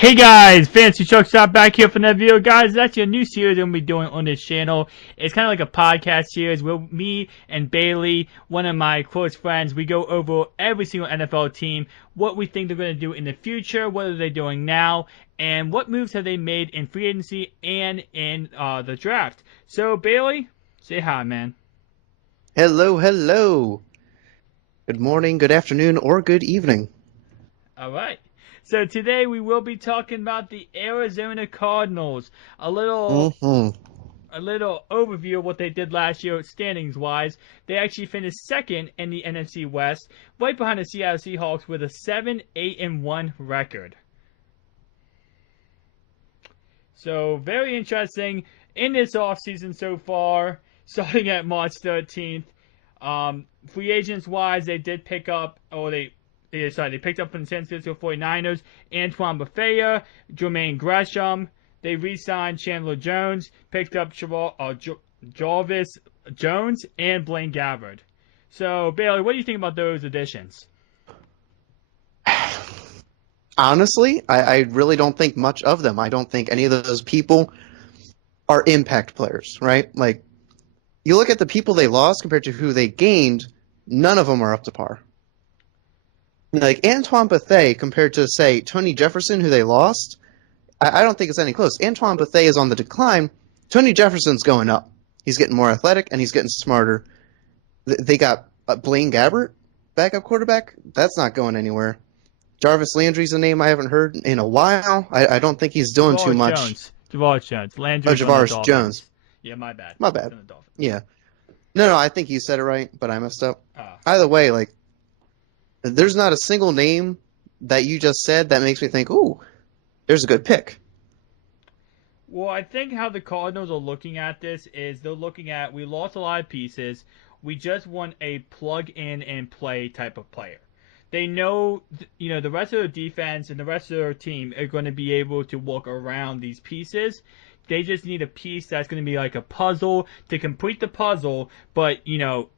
Hey guys, Fancy Truck Stop back here for another video. Guys, it's actually a new series I'm going to be doing on this channel. It's kind of like a podcast series where me and Bailey, one of my close friends, we go over every single NFL team, what we think they're going to do in the future, what are they doing now, and what moves have they made in free agency and in the draft. So, Bailey, say hi, man. Hello, hello. Good morning, good afternoon, or good evening. All right. So today we will be talking about the Arizona Cardinals. A little overview of what they did last year standings wise. They actually finished second in the NFC West, right behind the Seattle Seahawks with a 7-8-1 record. So very interesting in this offseason so far, starting at March 13th. Free agents wise, they did pick up, they picked up from the San Francisco 49ers Antoine Bethea, Jermaine Gresham. They re-signed Chandler Jones, picked up Jarvis Jones, and Blaine Gabbert. So, Bailey, what do you think about those additions? Honestly, I really don't think much of them. I don't think any of those people are impact players, right? Like, you look at the people they lost compared to who they gained, none of them are up to par. Like, Antoine Bethea compared to, say, Tony Jefferson, who they lost, I don't think it's any close. Antoine Bethea is on the decline. Tony Jefferson's going up. He's getting more athletic, and he's getting smarter. They got Blaine Gabbert, backup quarterback. That's not going anywhere. Jarvis Landry's a name I haven't heard in a while. I don't think he's doing too much. Javaris Jones. Landry's Oh, on the Javaris Dolphins. Jones. Yeah, my bad. My bad. Yeah. No, I think you said it right, but I messed up. Ah. Either way, like, there's not a single name that you just said that makes me think, ooh, there's a good pick. Well, I think how the Cardinals are looking at this is they're looking at, we lost a lot of pieces. We just want a plug-in and play type of player. They know, the rest of their defense and the rest of their team are going to be able to work around these pieces. They just need a piece that's going to be like a puzzle to complete the puzzle, but,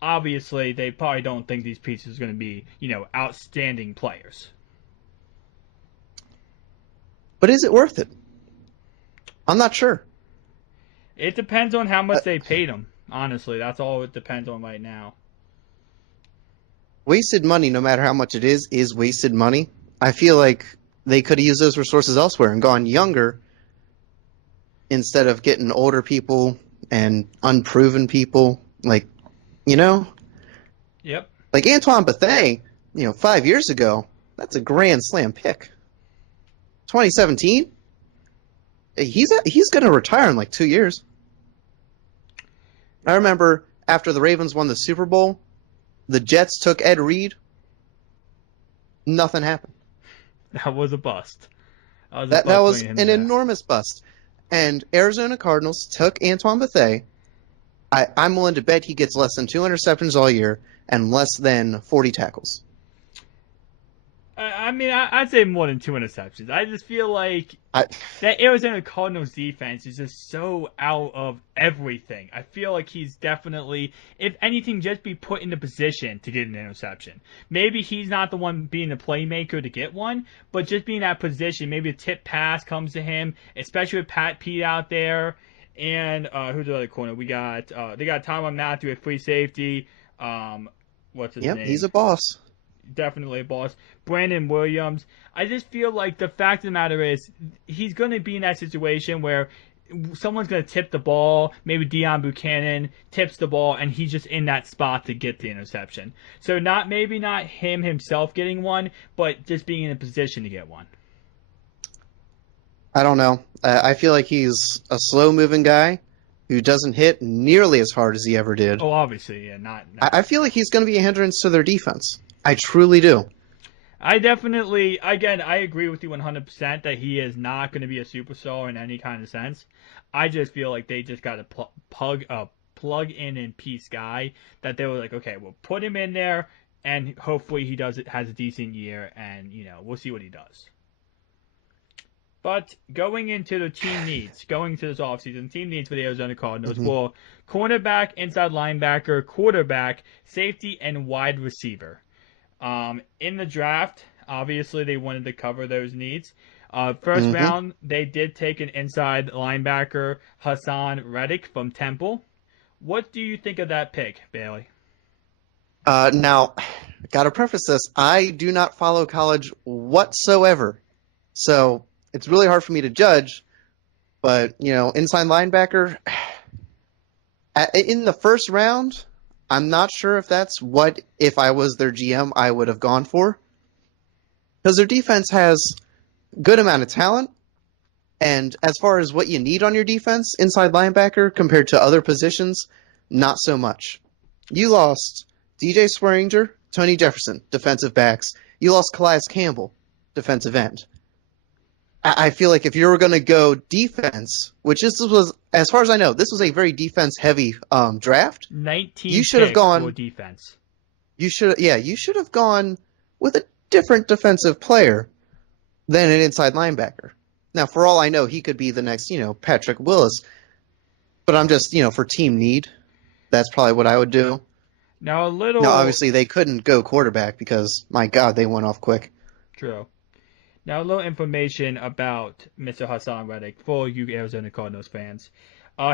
obviously they probably don't think these pieces are going to be, outstanding players. But is it worth it? I'm not sure. It depends on how much they paid them. Honestly, that's all it depends on right now. Wasted money, no matter how much it is wasted money. I feel like they could have used those resources elsewhere and gone younger instead of getting older people and unproven people. Like, Yep. Like Antoine Bethea, 5 years ago, that's a grand slam pick. 2017, he's going to retire in like 2 years. I remember after the Ravens won the Super Bowl, the Jets took Ed Reed. Nothing happened. That was a bust. That was an enormous bust. And Arizona Cardinals took Antoine Bethea. I'm willing to bet he gets less than 2 interceptions all year and less than 40 tackles. I'd say more than 2 interceptions. I just feel like that Arizona Cardinals defense is just so out of everything. I feel like he's definitely, if anything, just be put in the position to get an interception. Maybe he's not the one being the playmaker to get one, but just being in that position, maybe a tip pass comes to him, especially with Pat Pete out there. And who's the other corner? They got Tyrann Mathieu at free safety. What's his name? Yep, he's a boss. Definitely a boss. Brandon Williams. I just feel like the fact of the matter is he's going to be in that situation where someone's going to tip the ball. Maybe Deion Buchanan tips the ball, and he's just in that spot to get the interception. So maybe not him himself getting one, but just being in a position to get one. I don't know. I feel like he's a slow-moving guy who doesn't hit nearly as hard as he ever did. Oh, obviously, yeah, not. I feel like he's going to be a hindrance to their defense. I truly do. I definitely, again, I agree with you 100% that he is not going to be a superstar in any kind of sense. I just feel like they just got a plug in and piece guy that they were like, okay, we'll put him in there, and hopefully he has a decent year, and we'll see what he does. But going into the team needs, going into this offseason, team needs for the Arizona Cardinals were cornerback, inside linebacker, quarterback, safety, and wide receiver. In the draft, Obviously, they wanted to cover those needs. First Hmm. round, they did take an inside linebacker, Hassan Reddick from Temple. What do you think of that pick, Bailey? Now, gotta preface this. I do not follow college whatsoever, so it's really hard for me to judge. But inside linebacker in the first round, I'm not sure if that's what, if I was their GM, I would have gone for, because their defense has good amount of talent. And as far as what you need on your defense, inside linebacker compared to other positions, not so much. You lost DJ Swearinger, Tony Jefferson, defensive backs. You lost Calais Campbell, defensive end. I feel like if you were going to go defense, which this was, as far as I know, this was a very defense-heavy draft. 19 You should have picks for gone. defense. You should have gone with a different defensive player than an inside linebacker. Now, for all I know, he could be the next, Patrick Willis. But I'm just, for team need, that's probably what I would do. Now, a Now, little. obviously, they couldn't go quarterback because, my God, they went off quick. True. Now, a little information about Mr. Hassan Reddick for you Arizona Cardinals fans.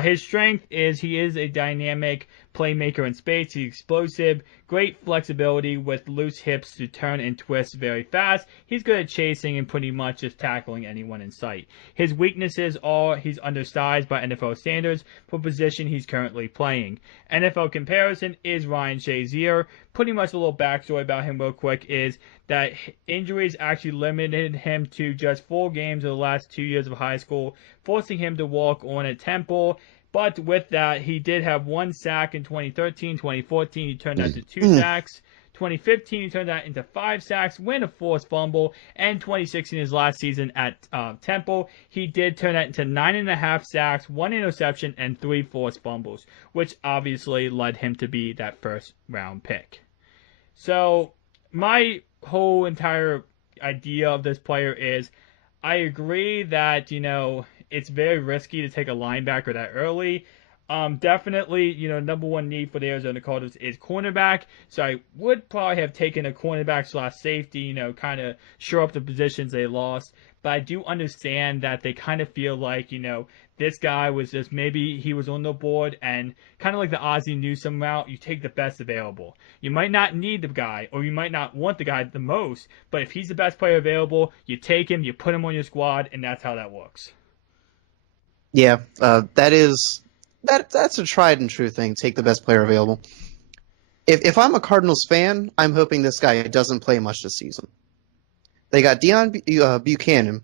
His strength is he is a dynamic playmaker in space. He's explosive, great flexibility with loose hips to turn and twist very fast. He's good at chasing and pretty much just tackling anyone in sight. His weaknesses are he's undersized by NFL standards for position he's currently playing. NFL comparison is Ryan Shazier. Pretty much a little backstory about him real quick is that injuries actually limited him to just 4 games of the last 2 years of high school, forcing him to walk on at Temple. But with that, he did have 1 sack in 2013. 2014, he turned that to 2 sacks. 2015, he turned that into 5 sacks, win a forced fumble, and 2016, his last season at Temple, he did turn that into 9.5 sacks, 1 interception, and 3 forced fumbles, which obviously led him to be that first round pick. So, my whole entire idea of this player is I agree that, it's very risky to take a linebacker that early. Definitely, number one need for the Arizona Cardinals is cornerback. So I would probably have taken a cornerback slash safety, kind of shore up the positions they lost. But I do understand that they kind of feel like, this guy was just maybe he was on the board and kind of like the Ozzie Newsome route, you take the best available. You might not need the guy or you might not want the guy the most, but if he's the best player available, you take him, you put him on your squad, and that's how that works. Yeah, that's a tried and true thing. Take the best player available. If I'm a Cardinals fan, I'm hoping this guy doesn't play much this season. They got Buchanan,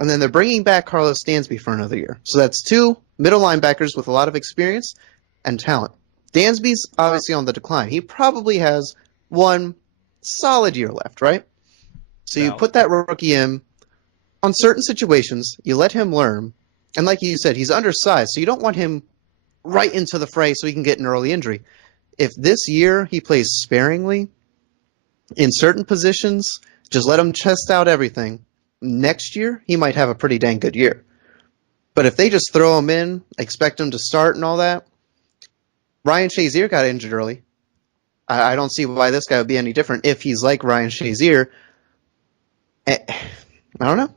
and then they're bringing back Carlos Dansby for another year. So that's 2 middle linebackers with a lot of experience and talent. Dansby's obviously on the decline. He probably has 1 solid year left, right? So you put that rookie in on certain situations, you let him learn, and like you said, he's undersized, so you don't want him right into the fray so he can get an early injury. If this year he plays sparingly in certain positions, just let him test out everything, next year he might have a pretty dang good year. But if they just throw him in, expect him to start and all that, Ryan Shazier got injured early. I don't see why this guy would be any different if he's like Ryan Shazier. I don't know.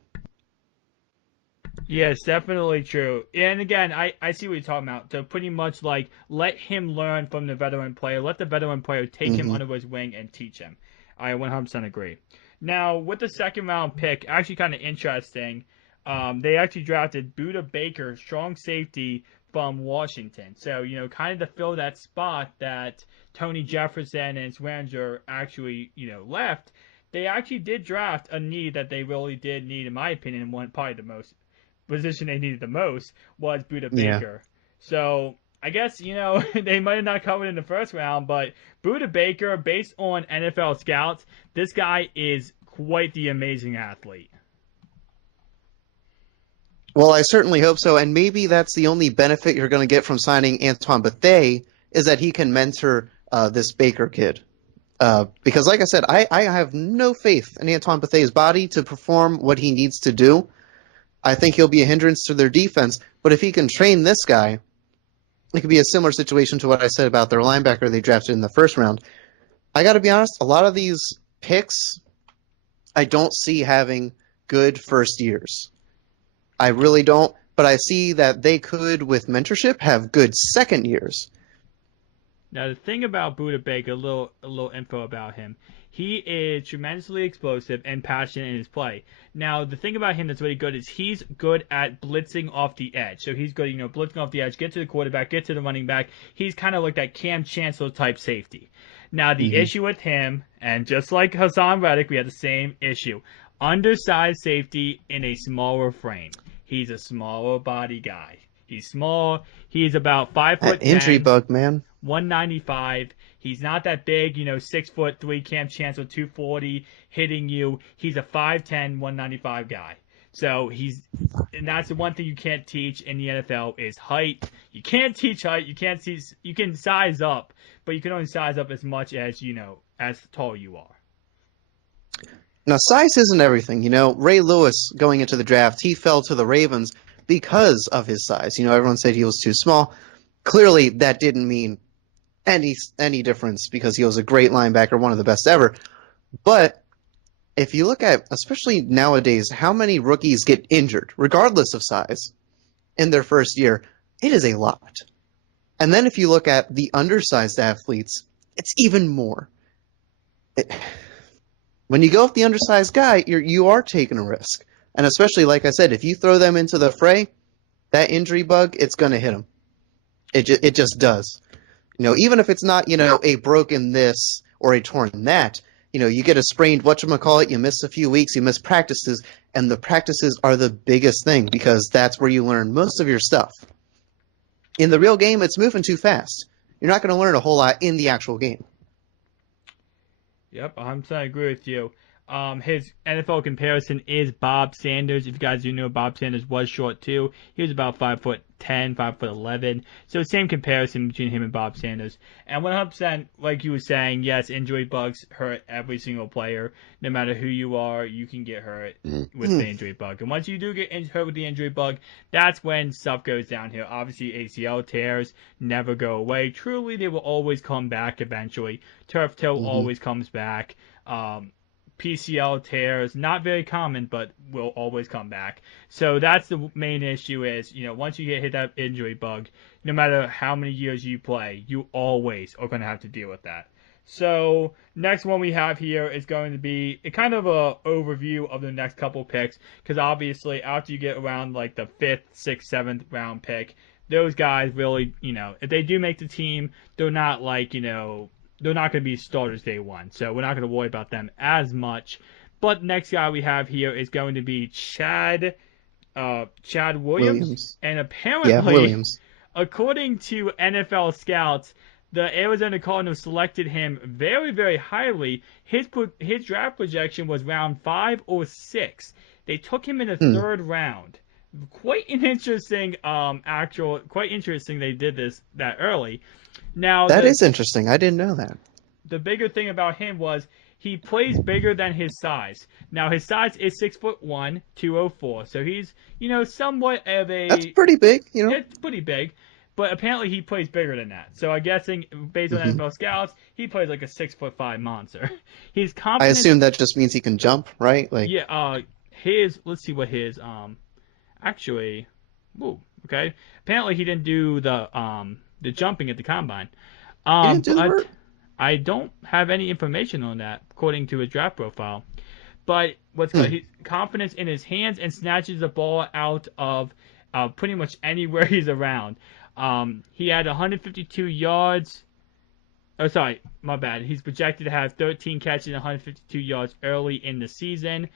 Yes, definitely true. And again, I see what you're talking about. So pretty much like let him learn from the veteran player. Let the veteran player take him under his wing and teach him. I 100% agree. Now, with the second round pick, actually kind of interesting. They actually drafted Buda Baker, strong safety from Washington. So, kind of to fill that spot that Tony Jefferson and Swanger actually, left. They actually did draft a need that they really did need, in my opinion, and one probably the most position they needed the most was Buda Baker. So I guess, they might have not covered in the first round, but Buda Baker, based on NFL scouts, this guy is quite the amazing athlete. Well, I certainly hope so, and maybe that's the only benefit you're going to get from signing Antoine Bethea is that he can mentor this Baker kid. Because, like I said, I have no faith in Antoine Bethea's body to perform what he needs to do. I think he'll be a hindrance to their defense, but if he can train this guy, it could be a similar situation to what I said about their linebacker they drafted in the first round. I got to be honest, a lot of these picks I don't see having good first years. I really don't, but I see that they could, with mentorship, have good second years. Now the thing about Buda Baker, a little info about him. He is tremendously explosive and passionate in his play. Now the thing about him that's really good is he's good at blitzing off the edge. So he's good, blitzing off the edge, get to the quarterback, get to the running back. He's kind of like that Cam Chancellor type safety. Now the issue with him, and just like Hassan Reddick, we had the same issue. Undersized safety in a smaller frame. He's a smaller body guy. He's small. He's about 5'10". That injury bug, man. 195. He's not that big, 6'3", Cam Chancellor 240 hitting you. He's a 5'10", 195 guy. So and that's the one thing you can't teach in the NFL is height. You can't teach height. You can size up, but you can only size up as much as, as tall you are. Now, size isn't everything. Ray Lewis, going into the draft, he fell to the Ravens because of his size. Everyone said he was too small. Clearly, that didn't mean any difference because he was a great linebacker, one of the best ever. But if you look at, especially nowadays, how many rookies get injured, regardless of size, in their first year, it is a lot. And then if you look at the undersized athletes, it's even more. When you go with the undersized guy, you are taking a risk. And especially, like I said, if you throw them into the fray, that injury bug, it's going to hit them. It just does. Even if it's not, a broken this or a torn that, you get a sprained whatchamacallit, you miss a few weeks, you miss practices, and the practices are the biggest thing because that's where you learn most of your stuff. In the real game, it's moving too fast. You're not going to learn a whole lot in the actual game. Yep, I'm starting to agree with you. His NFL comparison is Bob Sanders. If you guys do know, Bob Sanders was short too. He was about 5'10", 5'11". So same comparison between him and Bob Sanders. And 100%, like you were saying, yes, injury bugs hurt every single player. No matter who you are, you can get hurt with the injury bug. And once you do get hurt with the injury bug, that's when stuff goes downhill. Obviously, ACL tears never go away. Truly, they will always come back eventually. Turf toe always comes back. PCL tears, not very common, but will always come back. So that's the main issue is, once you get hit that injury bug, no matter how many years you play, you always are going to have to deal with that. So next one we have here is going to be a kind of a overview of the next couple picks, because obviously after you get around like the 5th, 6th, 7th round pick, those guys really, if they do make the team, they're not like, they're not going to be starters day one, so we're not going to worry about them as much. But next guy we have here is going to be Chad Williams. And apparently, according to NFL scouts, the Arizona Cardinals selected him very, very highly. His draft projection was round 5 or 6. They took him in the 3rd round. Quite an interesting, quite interesting they did that early. Now that is interesting. I didn't know that. The bigger thing about him was he plays bigger than his size. Now his size is 6'1", 204. So he's somewhat of a. That's pretty big. It's pretty big, but apparently he plays bigger than that. So I'm guessing based on NFL scouts, he plays like a 6'5" monster. He's confident. I assume that just means he can jump, right? Yeah. Let's see what his actually. Ooh, okay. Apparently he didn't do the jumping at the combine. I don't have any information on that according to his draft profile. But what's good? His confidence in his hands and snatches the ball out of pretty much anywhere he's around. He had 152 yards. Oh, sorry, my bad. He's projected to have 13 catches and 152 yards early in the season.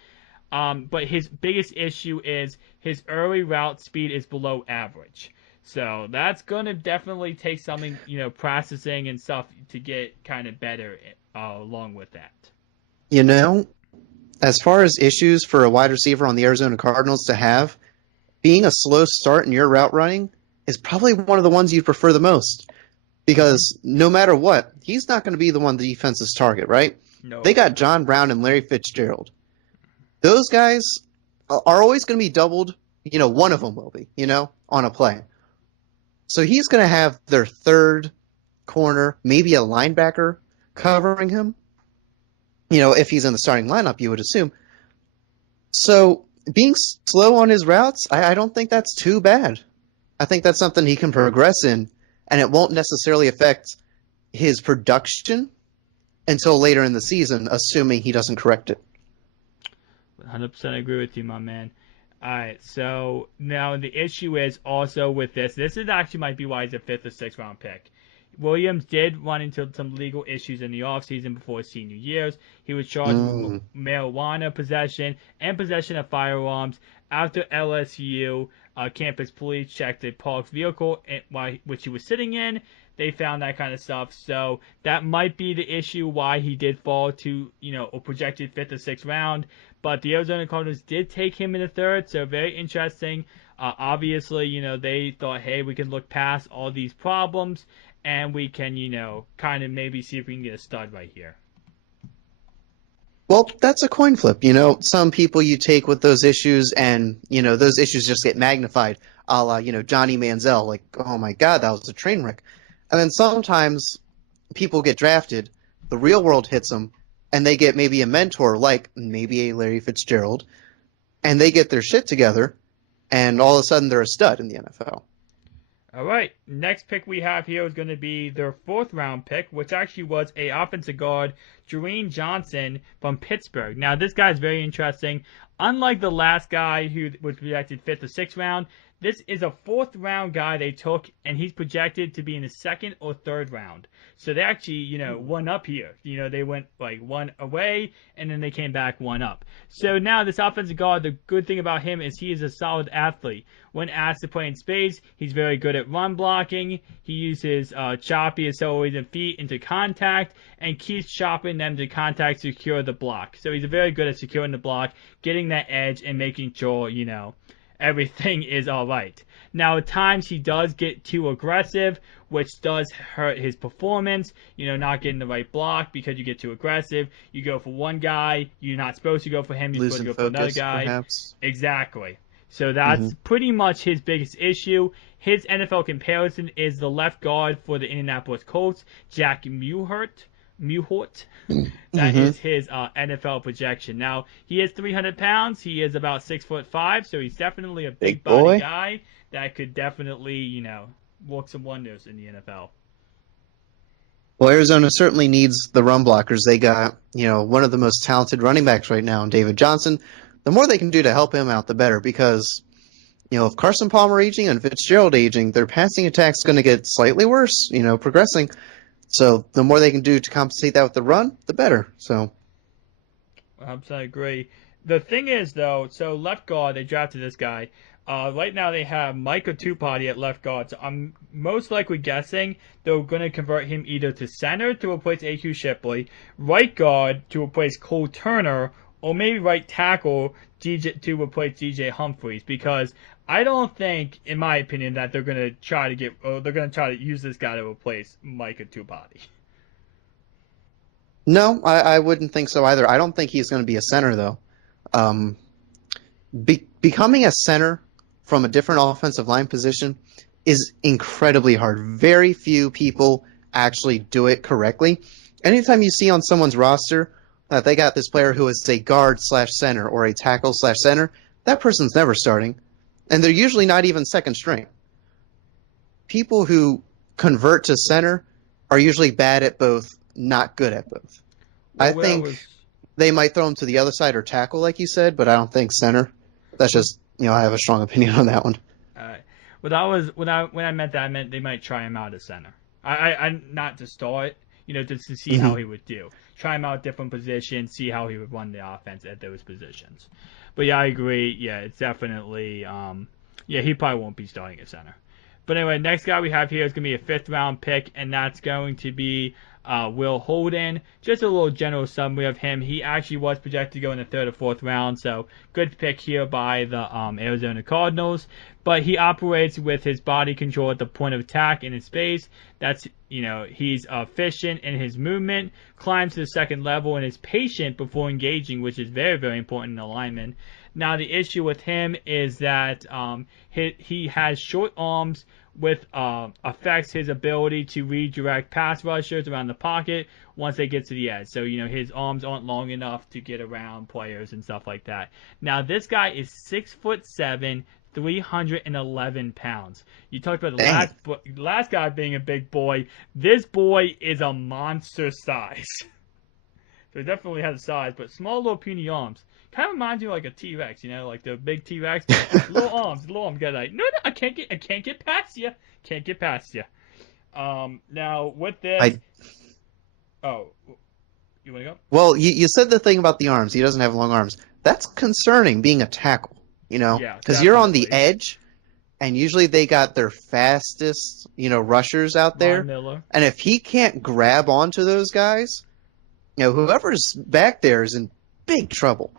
But his biggest issue is his early route speed is below average. So that's going to definitely take something, processing and stuff to get kind of better along with that. As far as issues for a wide receiver on the Arizona Cardinals to have, being a slow start in your route running is probably one of the ones you'd prefer the most. Because no matter what, he's not going to be the one the defense's target, right? No. They got John Brown and Larry Fitzgerald. Those guys are always going to be doubled. One of them will be, on a play. So he's going to have their 3rd corner, maybe a linebacker covering him. If he's in the starting lineup, you would assume. So being slow on his routes, I don't think that's too bad. I think that's something he can progress in, and it won't necessarily affect his production until later in the season, assuming he doesn't correct it. 100% agree with you, my man. Alright, so now the issue is also with this. This is actually might be why he's a 5th or 6th round pick. Williams did run into some legal issues in the offseason before his senior years. He was charged with Mm. marijuana possession and possession of firearms after LSU campus police checked a parked vehicle which he was sitting in. They found that kind of stuff. So that might be the issue why he did fall to, a projected 5th or 6th round. But the Arizona Cardinals did take him in the 3rd, so very interesting. Obviously, they thought, hey, we can look past all these problems and we can, kind of maybe see if we can get a stud right here. Well, that's a coin flip. Some people you take with those issues, and those issues just get magnified, a la Johnny Manziel. Like, oh my God, that was a train wreck. And then sometimes people get drafted, the real world hits them, and they get maybe a mentor, like maybe a Larry Fitzgerald, and they get their shit together, and all of a sudden they're a stud in the NFL. All right, next pick we have here is going to be their 4th round pick, which actually was a offensive guard, Jermaine Johnson from Pittsburgh. Now, this guy is very interesting. Unlike the last guy who was projected 5th or 6th round, this is a 4th round guy they took, and he's projected to be in the 2nd or 3rd round. So they actually, one up here. They went like one away, and then they came back one up. So now this offensive guard, the good thing about him is he is a solid athlete. When asked to play in space, he's very good at run blocking. He uses choppy acceleration feet into contact and keeps chopping them to contact to secure the block. So he's very good at securing the block, getting that edge, and making sure, everything is all right. Now, at times he does get too aggressive, which does hurt his performance. Not getting the right block because you get too aggressive. You go for one guy, you're not supposed to go for him. You're supposed to go for another guy. Perhaps. Exactly. So that's pretty much his biggest issue. His NFL comparison is the left guard for the Indianapolis Colts, Jack Mewhort. That is his NFL projection. Now, he is 300 pounds. He is about 6'5", so he's definitely a big body guy that could definitely, work some wonders in the NFL. Well, Arizona certainly needs the run blockers. They got, one of the most talented running backs right now, David Johnson. The more they can do to help him out, the better, because, if Carson Palmer aging and Fitzgerald aging, their passing attack's going to get slightly worse, progressing. So the more they can do to compensate that with the run, the better. So, I agree. The thing is, though, so left guard, they drafted this guy. Right now they have Micah Tupati at left guard. So I'm most likely guessing they're going to convert him either to center to replace A.Q. Shipley, right guard to replace Cole Turner, or maybe right tackle to replace DJ Humphries, because I don't think, in my opinion, that they're going to try to use this guy to replace Micah Tupati. No, I wouldn't think so either. I don't think he's going to be a center, though. Becoming a center from a different offensive line position is incredibly hard. Very few people actually do it correctly. Anytime you see on someone's roster that they got this player who is a guard/center or a tackle/center, that person's never starting. And they're usually not even second string. People who convert to center are usually bad at both, not good at both. I think they might throw him to the other side or tackle, like you said, but I don't think center. That's just, I have a strong opinion on that one. Well, that was when I meant that, I meant they might try him out as center. I not to start, just to see how he would do. Try him out at different positions, see how he would run the offense at those positions. But yeah, I agree. Yeah, it's definitely he probably won't be starting at center. But anyway, next guy we have here is going to be a 5th round pick, and that's going to be Will Holden. Just a little general summary of him. He actually was projected to go in the 3rd or 4th round, so good pick here by the Arizona Cardinals. But he operates with his body control at the point of attack in his space. That's, he's efficient in his movement, climbs to the 2nd level, and is patient before engaging, which is very, very important in alignment. Now the issue with him is that he has short arms, with affects his ability to redirect pass rushers around the pocket once they get to the edge. So his arms aren't long enough to get around players and stuff like that. Now this guy is 6'7", 311 pounds. You talked about the last guy being a big boy. This boy is a monster size. So he definitely has a size, but small little puny arms. Kind of reminds you of like a T-Rex, like the big T-Rex. Little arms. Get like, no, I can't get past you. Can't get past you. Now with this, oh, you want to go? Well, you said the thing about the arms. He doesn't have long arms. That's concerning, being a tackle. Yeah, because you're on the edge, and usually they got their fastest, rushers out there. Von Miller. And if he can't grab onto those guys, whoever's back there is in big trouble.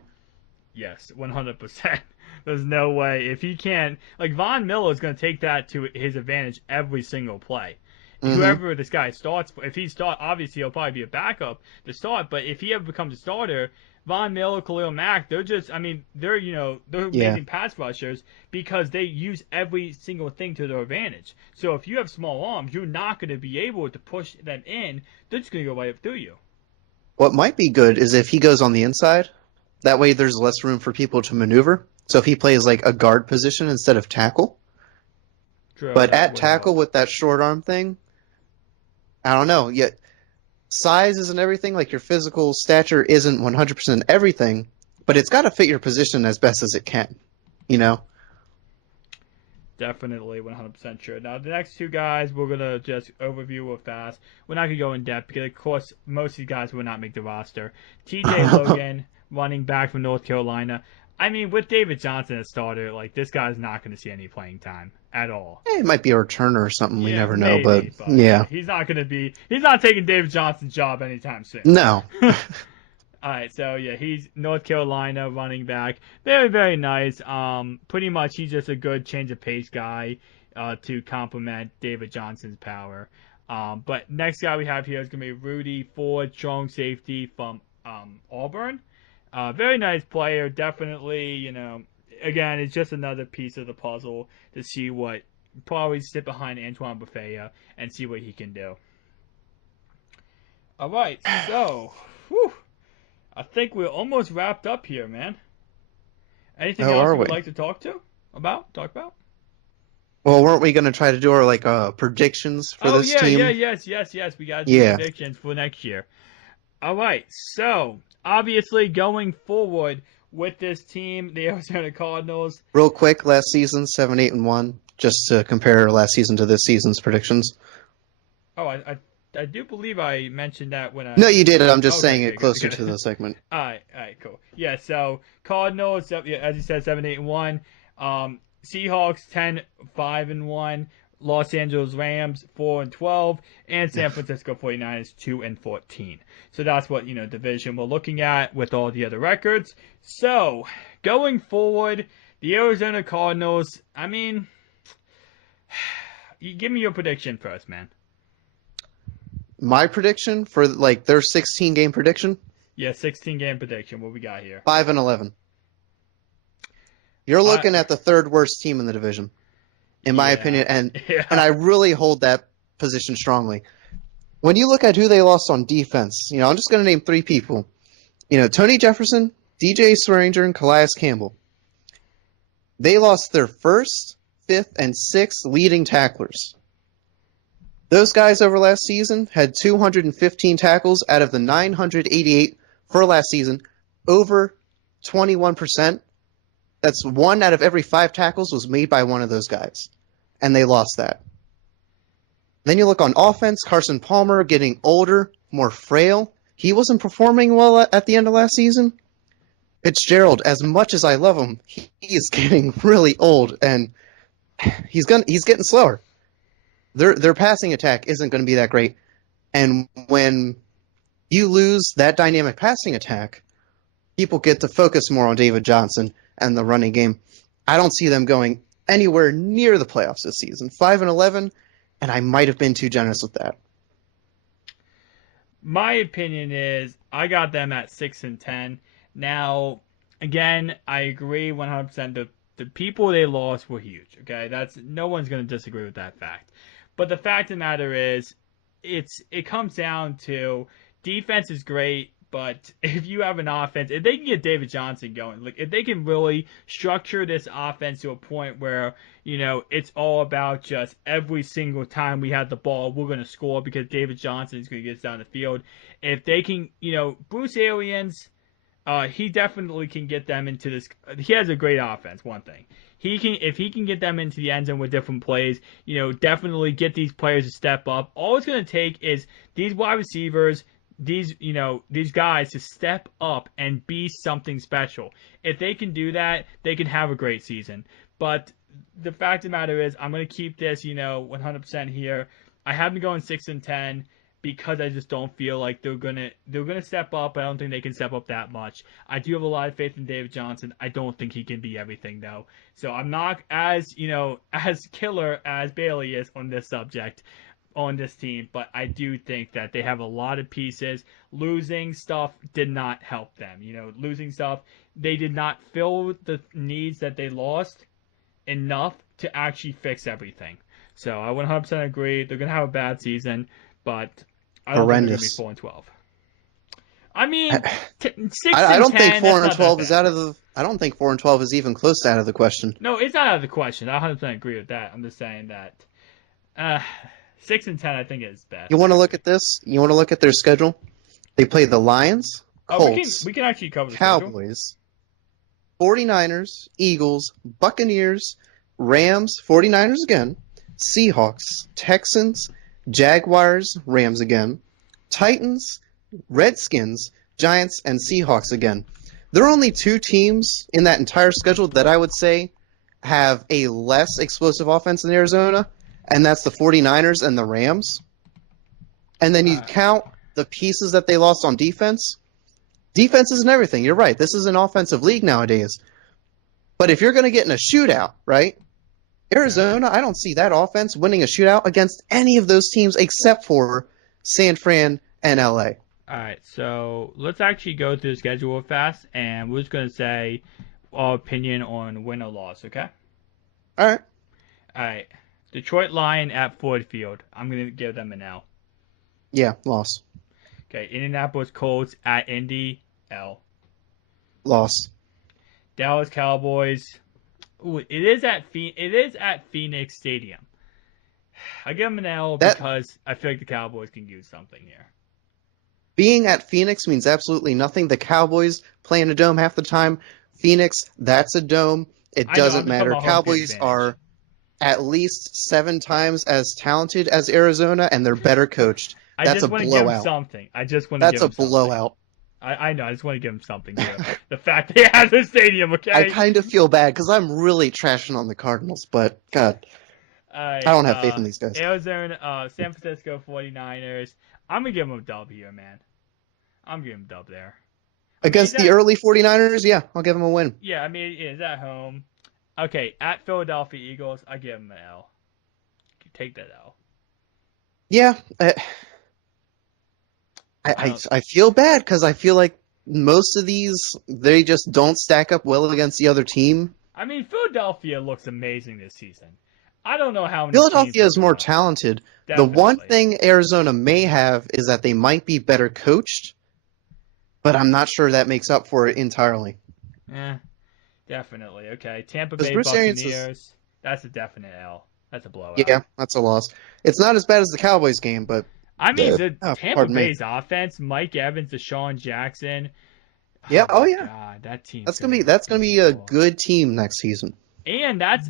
Yes, 100%. There's no way. If he can't, like, Von Miller is going to take that to his advantage every single play. Mm-hmm. Whoever this guy starts, if he starts, obviously he'll probably be a backup to start, but if he ever becomes a starter, Von Miller, Khalil Mack, they're amazing pass rushers because they use every single thing to their advantage. So if you have small arms, you're not going to be able to push them in. They're just going to go right up through you. What might be good is if he goes on the inside. That way there's less room for people to maneuver. So if he plays like a guard position instead of tackle. True, but at tackle with that short arm thing, I don't know. Yet size isn't everything. Like, your physical stature isn't 100% everything, but it's got to fit your position as best as it can. Definitely 100% sure. Now, the next two guys, we're going to just overview real fast. We're not going to go in depth because, of course, most of these guys will not make the roster. TJ Logan, running back from North Carolina. I mean, with David Johnson as starter, like, this guy's not going to see any playing time at all. It might be a returner or something. We never know, but yeah. He's not taking David Johnson's job anytime soon. No. All right, so yeah, he's North Carolina running back. Very, very nice. Pretty much he's just a good change of pace guy to complement David Johnson's power. But next guy we have here is going to be Rudy Ford, strong safety from Auburn. Very nice player, definitely, again, it's just another piece of the puzzle to see what, probably sit behind Antoine Bethea and see what he can do. All right, so, I think we're almost wrapped up here, man. Anything else you would like to talk about? Well, weren't we going to try to do our predictions for this team? Yes. We got to do predictions for next year. All right, so obviously going forward with this team, the Arizona Cardinals. Real quick, last season 7-8-1, just to compare last season to this season's predictions. Oh, I do believe I mentioned that when I... No, you did it. I'm just saying it closer to the segment. All right, cool. Yeah, so Cardinals, as you said, 7-8-1. Seahawks 10-5-1. Los Angeles Rams 4-12, and San Francisco 49ers 2-14. So that's what division we're looking at with all the other records. So going forward, the Arizona Cardinals. I mean, you give me your prediction first, man. My prediction for their 16-game prediction. Yeah, 16-game prediction. What we got here? 5-11. You're looking at the third worst team in the division. In my opinion, and I really hold that position strongly. When you look at who they lost on defense, I'm just going to name three people. Tony Jefferson, DJ Swearinger, and Calais Campbell. They lost their first, fifth, and sixth leading tacklers. Those guys over last season had 215 tackles out of the 988 for last season, over 21%. That's 1 out of every 5 tackles was made by one of those guys. And they lost that. Then you look on offense, Carson Palmer getting older, more frail. He wasn't performing well at the end of last season. Fitzgerald, as much as I love him, he is getting really old, and he's getting slower. Their passing attack isn't going to be that great. And when you lose that dynamic passing attack, people get to focus more on David Johnson and the running game. I don't see them going anywhere near the playoffs this season. 5-11, and I might have been too generous with that. My opinion is I got them at 6-10. Now, again, I agree 100%. The people they lost were huge. Okay, that's no one's going to disagree with that fact. But the fact of the matter is, it comes down to defense is great, but if you have an offense, if they can get David Johnson going, like if they can really structure this offense to a point where it's all about just every single time we have the ball, we're going to score because David Johnson is going to get us down the field. If they can, Bruce Arians, he definitely can get them into this. He has a great offense. One thing, if he can get them into the end zone with different plays, definitely get these players to step up. All it's going to take is these wide receivers, these guys to step up and be something special. If they can do that, they can have a great season. But the fact of the matter is, I'm going to keep this, 100% here. I have been going 6-10. Because I just don't feel like they're gonna step up. I don't think they can step up that much. I do have a lot of faith in David Johnson. I don't think he can be everything though. So I'm not as as killer as Bailey is on this subject on this team, but I do think that they have a lot of pieces. Losing stuff did not help them. Losing stuff, they did not fill the needs that they lost enough to actually fix everything. So I 100% agree. They're gonna have a bad season, but I don't think they're going to be 4-12. I mean, 6-10. I don't think 4-12 is out of the. I don't think 4-12 is even close to out of the question. No, it's not out of the question. I 100% agree with that. I'm just saying that 6-10, I think is best. You want to look at this? You want to look at their schedule? They play the Lions, Colts, we can actually cover the Cowboys, 49ers, Eagles, Buccaneers, Rams, 49ers again, Seahawks, Texans, Jaguars, Rams again, Titans, Redskins, Giants, and Seahawks again. There are only two teams in that entire schedule that I would say have a less explosive offense than Arizona, and that's the 49ers and the Rams. And then you count the pieces that they lost on defense. Defense isn't everything. You're right. This is an offensive league nowadays. But if you're going to get in a shootout, right? Arizona, I don't see that offense winning a shootout against any of those teams except for San Fran and LA. All right, so let's actually go through the schedule fast, and we're just going to say our opinion on win or loss, okay? All right. Detroit Lion at Ford Field. I'm going to give them an L. Yeah, loss. Okay, Indianapolis Colts at Indy, L. Loss. Dallas Cowboys. Ooh, it is at Phoenix Stadium. I give them an L because I feel like the Cowboys can use something here. Being at Phoenix means absolutely nothing. The Cowboys play in a dome half the time. Phoenix, that's a dome. It doesn't matter. Cowboys are at least 7 times as talented as Arizona, and they're better coached. That's a blowout. Give them something. That's a blowout. I know. I just want to give them something here. The fact they have the stadium, okay? I kind of feel bad because I'm really trashing on the Cardinals, but God, I don't have faith in these guys. Arizona, San Francisco 49ers. I'm going to give them a dub here, man. I'm giving them a dub there. Against the early 49ers, yeah, I'll give them a win. Yeah, I mean, it's at home. Okay, at Philadelphia Eagles, I give them an L. Take that L. Yeah, I feel bad because I feel like most of these, they just don't stack up well against the other team. I mean, Philadelphia looks amazing this season. I don't know how many Philadelphia is more talented. Definitely. The one thing Arizona may have is that they might be better coached, but I'm not sure that makes up for it entirely. Yeah, definitely. Okay, Tampa Bay Buccaneers. That's a definite L. That's a blowout. Yeah, that's a loss. It's not as bad as the Cowboys game, but I mean, the Tampa Bay's offense, Mike Evans, Deshaun Jackson. Yeah, God, that team. That's gonna be a good team next season. And that's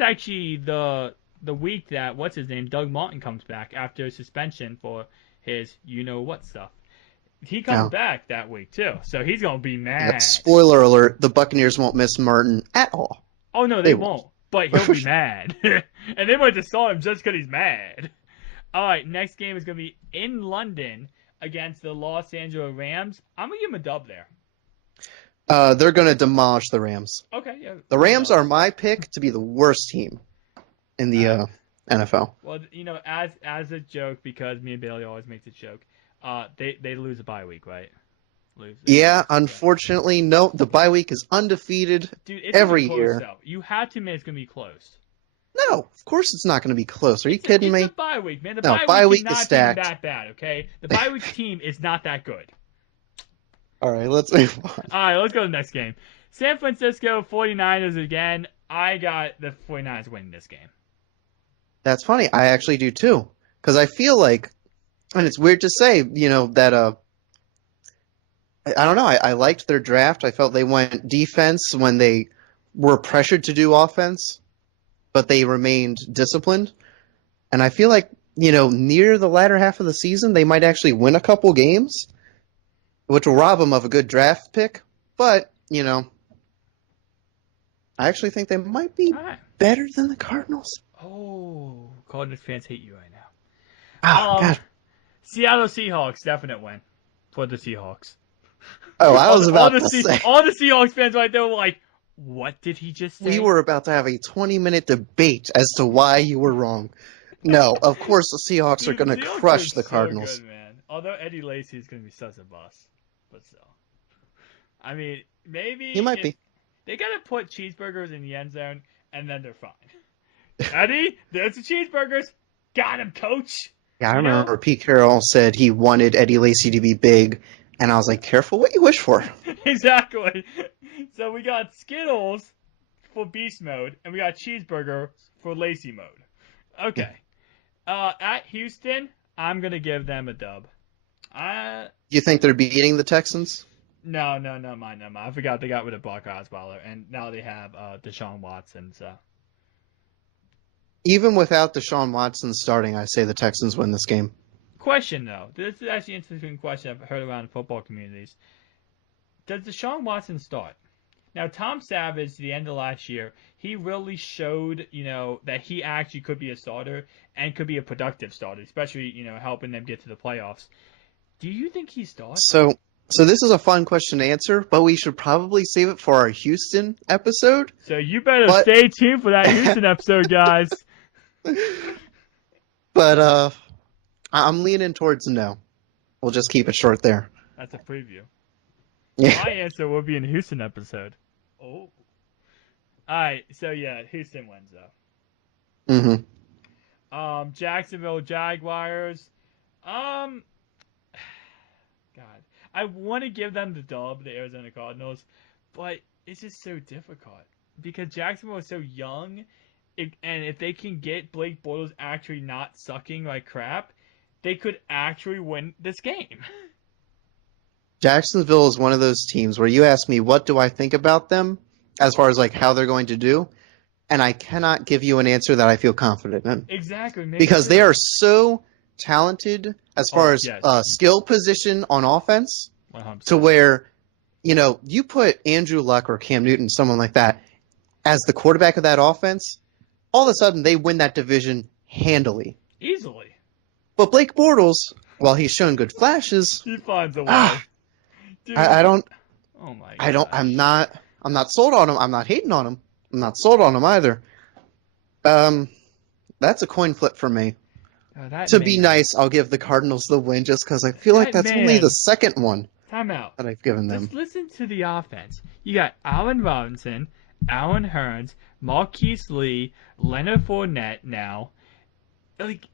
actually the week that what's his name, Doug Martin comes back after suspension for his what stuff. He comes back that week too, so he's gonna be mad. Yeah, spoiler alert: the Buccaneers won't miss Martin at all. Oh no, they won't. But he'll be mad, and they might just saw him just because he's mad. All right, next game is going to be in London against the Los Angeles Rams. I'm going to give them a dub there. They're going to demolish the Rams. Okay, yeah. The Rams are my pick to be the worst team in the NFL. Well, as a joke, because me and Bailey always makes a joke, they lose a bye week, right? lose. Yeah, unfortunately, no. The bye week is undefeated Dude, it's gonna be every close year. though. You have to admit it's gonna be close. No, of course it's not going to be close. Are you It's kidding it's me? the bye week, man. The No, bye bye week week is cannot be stacked. that bad, okay? The bye week's team is not that good. All right, let's move on. All right, let's go to the next game. San Francisco 49ers again. I got the 49ers winning this game. That's funny. I actually do too. Because I feel like, and it's weird to say, that I don't know. I liked their draft. I felt they went defense when they were pressured to do offense, but they remained disciplined. And I feel like, near the latter half of the season, they might actually win a couple games, which will rob them of a good draft pick. But, I actually think they might be better than the Cardinals. Oh, Cardinals fans hate you right now. Oh, God. Seattle Seahawks, definite win for the Seahawks. Oh, I was about to say. All the Seahawks fans right there were like, what did he just say? We were about to have a 20-minute debate as to why you were wrong. No, of course the Seahawks are going to crush the Cardinals. So good, man. Although Eddie Lacy is going to be such a bust. But still. I mean, maybe... He might be. They got to put cheeseburgers in the end zone, and then they're fine. Eddie, there's the cheeseburgers. Got him, coach. Yeah, I remember Pete Carroll said he wanted Eddie Lacy to be big, and I was like, careful what you wish for. Exactly. So we got Skittles for Beast Mode, and we got Cheeseburger for Lacy Mode. Okay. At Houston, I'm going to give them a dub. You think they're beating the Texans? No, I forgot they got rid of Brock Osweiler, and now they have Deshaun Watson, so... Even without Deshaun Watson starting, I say the Texans win this game. Question, though. This is actually an interesting question I've heard around football communities. Does Deshaun Watson start? Now, Tom Savage, at the end of last year, he really showed, that he actually could be a starter and could be a productive starter, especially, helping them get to the playoffs. Do you think he starts? So this is a fun question to answer, but we should probably save it for our Houston episode. So you better stay tuned for that Houston episode, guys. But I'm leaning towards no. We'll just keep it short there. That's a preview. Yeah. My answer will be in the Houston episode. Oh. Alright, so yeah, Houston wins though. Mm-hmm. Jacksonville Jaguars. God. I want to give them the dub, the Arizona Cardinals, but it's just so difficult. Because Jacksonville is so young, and if they can get Blake Bortles actually not sucking like crap, they could actually win this game. Jacksonville is one of those teams where you ask me what do I think about them as far as like how they're going to do, and I cannot give you an answer that I feel confident in. Exactly. Because they are so talented as far as skill position on offense 100%. To where, you put Andrew Luck or Cam Newton, someone like that, as the quarterback of that offense, all of a sudden they win that division handily. Easily. But Blake Bortles, while he's shown good flashes, he finds a way. Dude, I don't. Oh my God. I'm not sold on him. I'm not hating on him. I'm not sold on him either. That's a coin flip for me. To be nice, I'll give the Cardinals the win just because I feel like that's only the second one. Time out. That I've given them. Just listen to the offense. You got Allen Robinson, Allen Hurns, Marquise Lee, Leonard Fournette now. Like,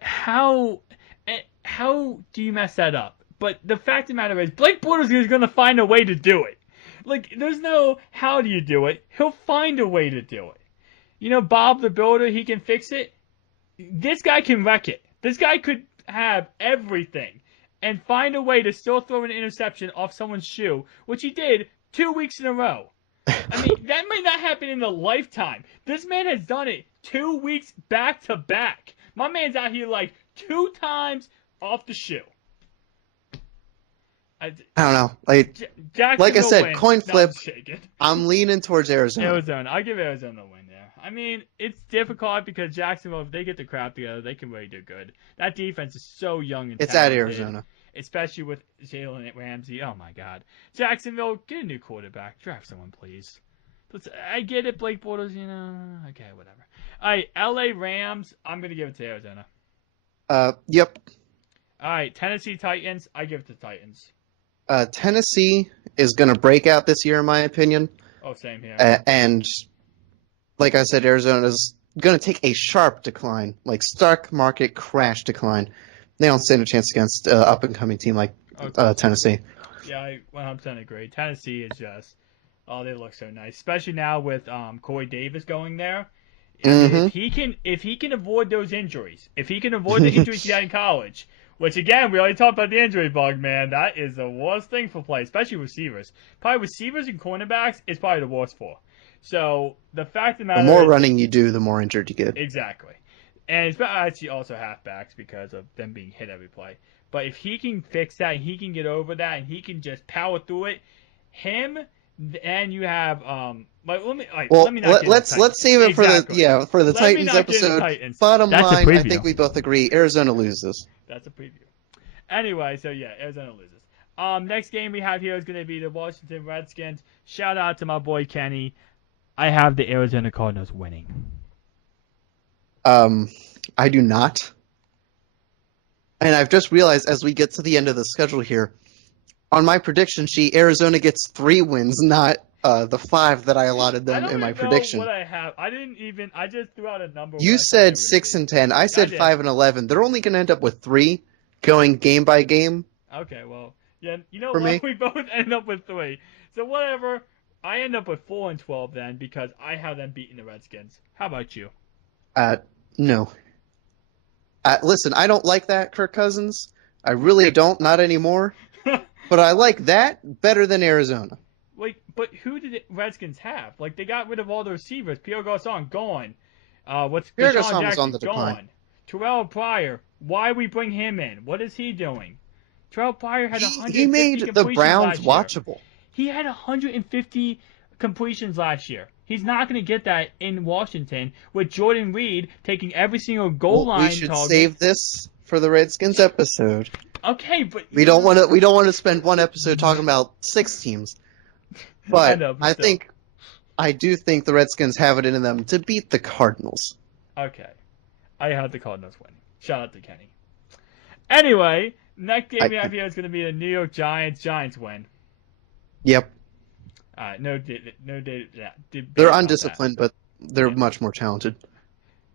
how do you mess that up? But the fact of the matter is, Blake Bortles is going to find a way to do it. Like, there's no how do you do it. He'll find a way to do it. Bob the Builder, he can fix it. This guy can wreck it. This guy could have everything and find a way to still throw an interception off someone's shoe, which he did 2 weeks in a row. I mean, that might not happen in a lifetime. This man has done it 2 weeks back to back. My man's out here like 2 times off the shoe. I don't know. Like I said, wins. coin flip. I'm leaning towards Arizona. I'll give Arizona a win there. I mean, it's difficult because Jacksonville, if they get the crap together, they can really do good. That defense is so young and talented. It's at Arizona. Especially with Jalen Ramsey. Oh, my God. Jacksonville, get a new quarterback. Draft someone, please. I get it, Blake Bortles, Okay, whatever. All right, L.A. Rams, I'm going to give it to Arizona. Yep. All right, Tennessee Titans, I give it to Titans. Tennessee is going to break out this year, in my opinion. Oh, same here. And like I said, Arizona is going to take a sharp decline, like stock market crash decline. They don't stand a chance against an up-and-coming team like Tennessee. Yeah, I 100% agree. Tennessee is just, oh, they look so nice, especially now with Corey Davis going there. I mean, if he can avoid those injuries, if he can avoid the injuries he had in college, which again we already talked about the injury bug, man, that is the worst thing for play, especially receivers. Probably receivers and cornerbacks is probably the worst for. So the fact of the matter The more is, running you do, the more injured you get. exactly, and it's actually also halfbacks because of them being hit every play. But if he can fix that, and he can get over that, and he can just power through it, him. And you have let me not get let's save it for the Titans episode. Titans. Bottom line, I think we both agree Arizona loses. That's a preview. Anyway, so yeah, Arizona loses. Next game we have here is going to be the Washington Redskins. Shout out to my boy Kenny. I have the Arizona Cardinals winning. I do not. And I've just realized as we get to the end of the schedule here, on my prediction sheet, Arizona gets 3 wins, not the 5 that I allotted them in my prediction. What I have. I just threw out a number. You said 6-10. I said 5-11. They're only going to end up with 3, going game by game. Okay, well, yeah, you know what? We both end up with 3. So whatever. I end up with 4-12 then because I have them beating the Redskins. How about you? No. Listen, I don't like that, Kirk Cousins. I really don't. Not anymore. But I like that better than Arizona. Like, but who did the Redskins have? Like, they got rid of all the receivers. Pierre Garçon, gone. Pierre Garçon was on the decline. Gone. Terrell Pryor, why we bring him in? What is he doing? Terrell Pryor had 150 He made the Browns watchable. He had 150 completions last year. He's not going to get that in Washington with Jordan Reed taking every single goal line target. We should save this for the Redskins episode. Okay, but we don't want to spend one episode talking about 6 teams. But I do think the Redskins have it in them to beat the Cardinals. Okay. I have the Cardinals winning. Shout out to Kenny. Anyway, next game we have here is going to be the New York Giants. Giants win. Yep. No debate. They're undisciplined, but they're much more talented.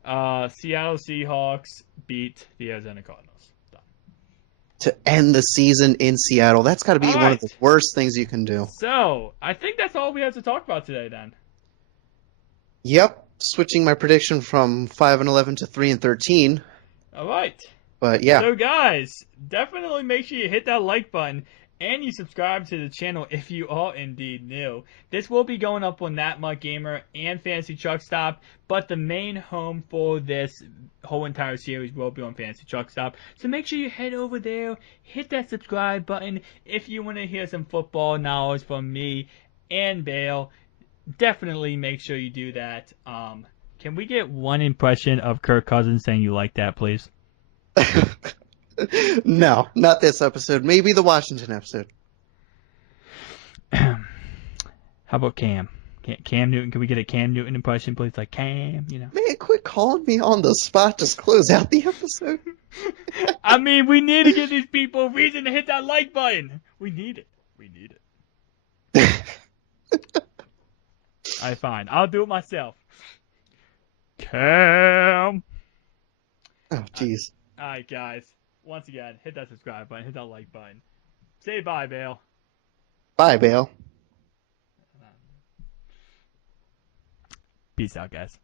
Seattle Seahawks beat the Arizona Cardinals. Done. To end the season in Seattle, that's got to be one of the worst things you can do. So, I think that's all we have to talk about today, then. Yep. Switching my prediction from 5-11 to 3-13. All right. But yeah. So, guys, definitely make sure you hit that like button. And you subscribe to the channel if you are indeed new. This will be going up on That Mutt Gamer and Fantasy Truck Stop, but the main home for this whole entire series will be on Fantasy Truck Stop. So make sure you head over there, hit that subscribe button if you want to hear some football knowledge from me and Bale. Definitely make sure you do that. Can we get one impression of Kirk Cousins saying you like that, please? No, not this episode. Maybe the Washington episode. How about Cam? Cam Newton? Can we get a Cam Newton impression, please? Like Cam, you know. Man, quit calling me on the spot. Just close out the episode. I mean, we need to give these people a reason to hit that like button. We need it. We need it. All right, fine. I'll do it myself. Cam. Oh, jeez. All right, guys. Once again, hit that subscribe button, hit that like button. Say bye, Bale. Bye, Bale. Peace out, guys.